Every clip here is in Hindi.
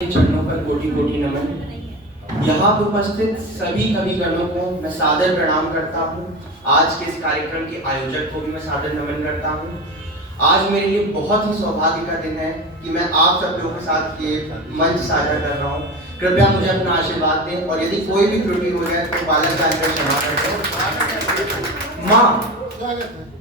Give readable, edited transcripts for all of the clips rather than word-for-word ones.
चरणों पर कोटि कोटि नमन। यहाँ पर उपस्थित सभी कविगणों को मैं सादर प्रणाम करता हूँ। आज के इस कार्यक्रम के आयोजक को भी मैं सादर नमन करता हूँ। आज मेरे लिए बहुत ही सौभाग्य का दिन है कि मैं आप सब लोगों के साथ ये मंच साझा कर रहा हूँ। कृपया मुझे अपना आशीर्वाद दें और यदि कोई भी त्रुटि हो जाए तो बालक का क्षमा कर दें।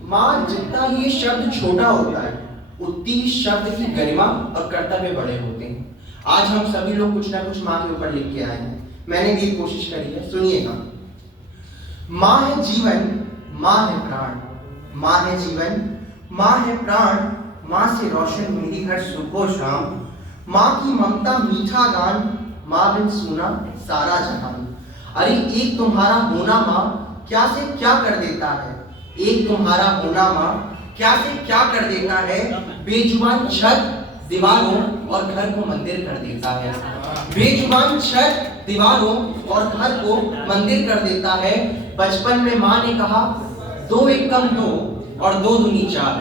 माँ जितना ही ये शब्द छोटा होता है उतनी ही शब्द की गरिमा और कर्तव्य बड़े होते हैं। आज हम सभी लोग कुछ ना कुछ माँ के ऊपर लिख के आए हैं। मैंने भी कोशिश करी है, सुनिएगा। माँ है जीवन, माँ है प्राण, माँ है जीवन, माँ है प्राण, माँ से रोशन मेरी हर सुबह शाम। माँ की ममता मीठा गान, माँ बिन सुना सारा जहान। अरे एक तुम्हारा होना माँ क्या से क्या कर देता है। एक तुम्हारा होना माँ क्या से क्या कर देता है। बेजुबान छत दीवारों और घर को मंदिर कर देता है। बेजुबान छत दीवारों और घर को मंदिर कर देता है। बचपन में माँ ने कहा 2 एकम 2 और 2 दूनी 4।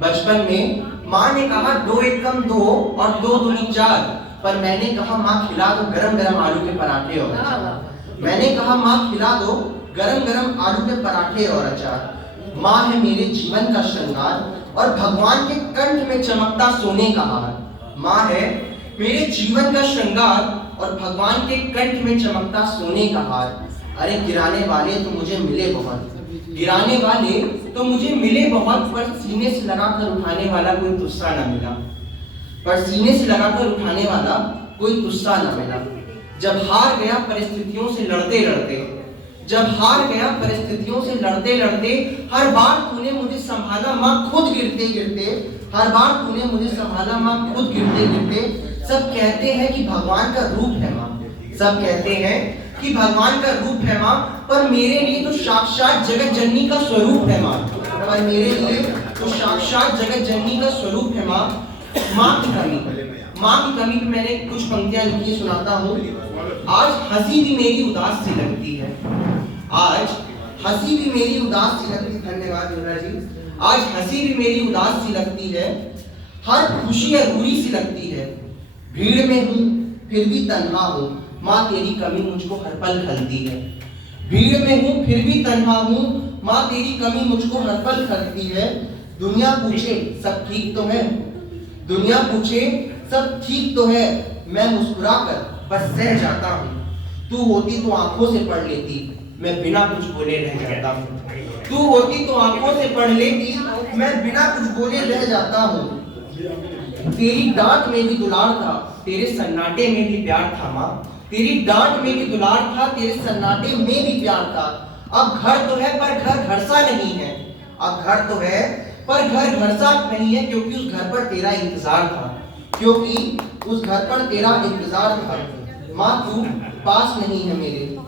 बचपन में माँ ने कहा 2 एकम 2 और 2 दूनी 4। पर मैंने कहा माँ खिला दो गरम गरम आलू के पराठे और अचार। मैंने कहा माँ खिला दो गरम गरम आलू के पराठे और अचार। माँ है मेरे जीवन का श्रृंगार और भगवान के कंठ में चमकता सोने का हार। माँ है मेरे जीवन का श्रृंगार और भगवान के कंठ में चमकता सोने का हार। अरे गिराने वाले तो मुझे मिले बहुत, गिराने वाले तो मुझे मिले बहुत, पर सीने से लगाकर उठाने वाला कोई तुस्सा न मिला। पर सीने से लगाकर उठाने वाला कोई तुस्सा न मिला। जब हार गया परिस्थितियों से लड़ते लड़ते, जब हार गया परिस्थितियों से लड़ते लड़ते, हर बार तूने मुझे संभाला माँ खुद गिरते गिरते। हर बार तूने मुझे संभाला माँ खुद गिरते गिरते। सब कहते हैं कि भगवान का रूप है माँ, सब कहते हैं कि भगवान का रूप है माँ, पर मेरे लिए तो साक्षात जगत जननी का स्वरूप है माँ। पर मेरे लिए तो साक्षात जगत जननी का स्वरूप है माँ। माँ की कमी, माँ की कमी पे मैंने कुछ पंक्तियां लिखी सुनाता हूँ। आज हंसी भी मेरी उदास सी लगती है, आज हंसी भी मेरी उदास सी लगती है। धन्यवाद दुर्गा जी। आज हंसी भी मेरी उदास सी लगती है, हर खुशी अधूरी सी लगती है। भीड़ में हूँ फिर भी तन्हा हूँ, माँ तेरी कमी मुझको हर पल खलती है। भीड़ में हूँ फिर भी तन्हा हूँ, माँ तेरी कमी मुझको हर पल खलती है। दुनिया पूछे सब ठीक तो है, दुनिया पूछे सब ठीक तो है, मैं मुस्कुराकर बस सह जाता हूँ। तू होती तो आंखों से पढ़ लेती, मैं बिना कुछ बोले रह जाता हूँ। तू होती तो आंखों से पढ़ लेती, मैं बिना कुछ बोले रह जाता हूँ। तेरी डांट में भी दुलार था, तेरे सन्नाटे में भी प्यार था माँ। तेरी डांट में भी दुलार था, तेरे सन्नाटे में भी प्यार था। अब घर तो है पर घर घर सा नहीं है, अब घर तो है पर घर घर सा नहीं है, क्योंकि उस घर पर तेरा इंतजार था, क्योंकि उस घर पर तेरा इंतजार था। माँ तू पास नहीं है मेरे,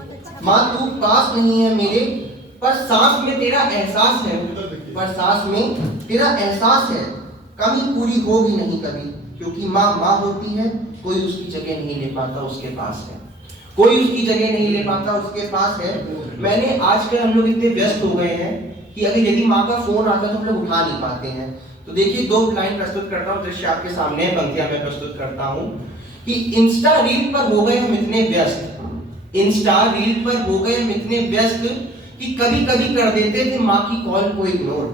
माँ तू पास नहीं है मेरे, पर सांस में तेरा एहसास है, पर सांस में तेरा एहसास है। कमी पूरी होगी नहीं कभी, क्योंकि माँ माँ होती है, कोई उसकी जगह नहीं ले पाता उसके पास है, कोई उसकी जगह नहीं ले पाता उसके पास है। मैंने आजकल हम लोग इतने व्यस्त हो गए हैं कि अगर यदि माँ का फोन आता तो हम लोग उठा नहीं पाते हैं। तो देखिए 2 लाइन प्रस्तुत करता हूँ, दृश्य आपके सामने है, पंक्तियां मैं प्रस्तुत करता हूँ कि इंस्टा रील पर हो गए हम इतने व्यस्त, इंस्टा रील पर हो गए हम इतने व्यस्त कि कभी कभी कर देते थे माँ की कॉल को इग्नोर,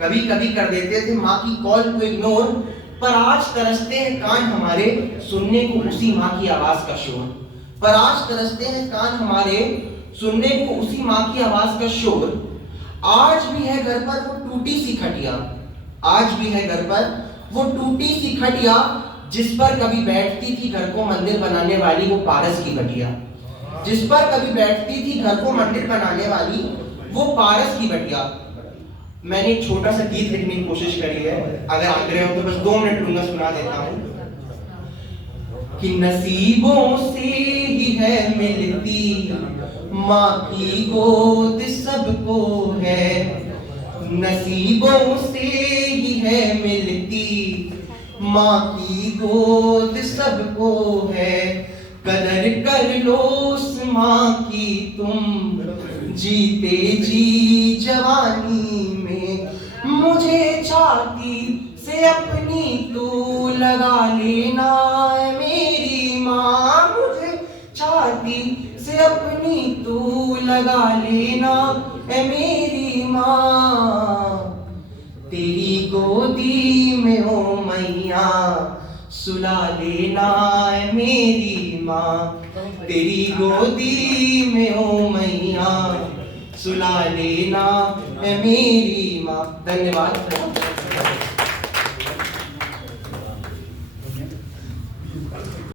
कभी कभी कर देते थे माँ की कॉल को इग्नोर। पर आज तरसते हैं कान हमारे सुनने को उसी माँ की आवाज का शोर, पर आज तरसते हैं कान हमारे सुनने को उसी माँ की आवाज का शोर। आज भी है घर पर वो टूटी सी खटिया, आज भी है घर पर वो टूटी सी खटिया, जिस पर कभी बैठती थी घर को मंदिर बनाने वाली वो पारस की बटिया, जिस पर कभी बैठती थी घर को मंदिर बनाने वाली वो पारस की बटिया। मैंने एक छोटा सा गीत लिखने की कोशिश करी है, अगर आग्रह हो तो बस 2 मिनट लूंगा, सुना देता हूँ कि नसीबों से ही है मिलती माँ की गोद सबको है, नसीबों से ही है मिलती माँ की गोद सबको है। कदर कर लो उस माँ की तुम जीते जी जवानी में, मुझे छाती से अपनी तू लगा लेना मेरी लगा लेना ए मेरी माँ, तेरी गोदी में हो मैया सुला लेना ए मेरी माँ, तेरी गोदी में हो मैया सुला लेना ए मेरी माँ। धन्यवाद।